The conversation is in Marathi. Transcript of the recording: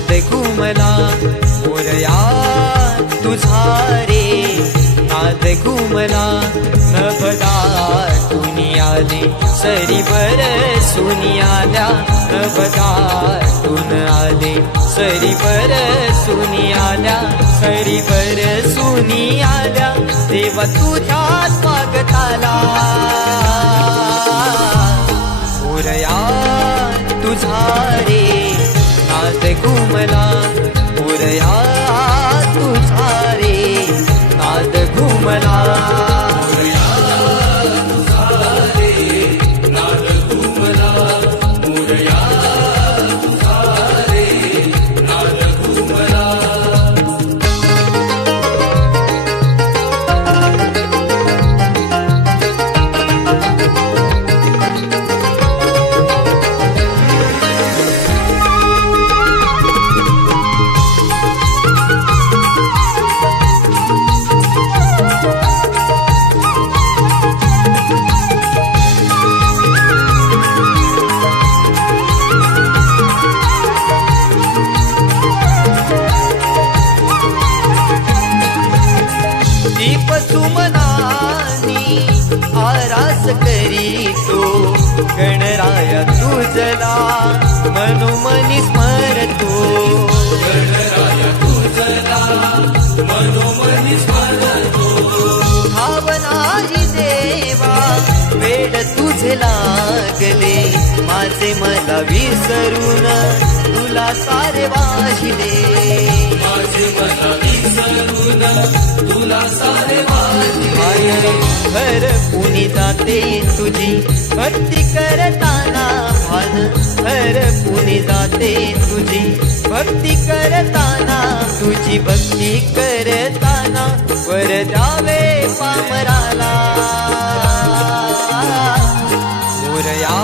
नाद घुमला. मोरया तुझा रे. नाद घुमला. नभदा कुणी आले सरी बर सुनियाला. नभदा तुन आले सरी बर सुनियाला. सरी बर सुनियाला. देवा तुझ्या स्वागताला. तू मला करी तो. गणराया तुझला मनोमनी स्मरतो भावनाही देवा वेड तुझे लागले. माझे मला विसरून तुला सारे वाहिले. भर पुनी जाते तुझी. भक्ती करताना भान. भर पुनी जाते तुझी. भक्ती करताना तुझी भक्ती करताना. वर जावे पामराला. मोरया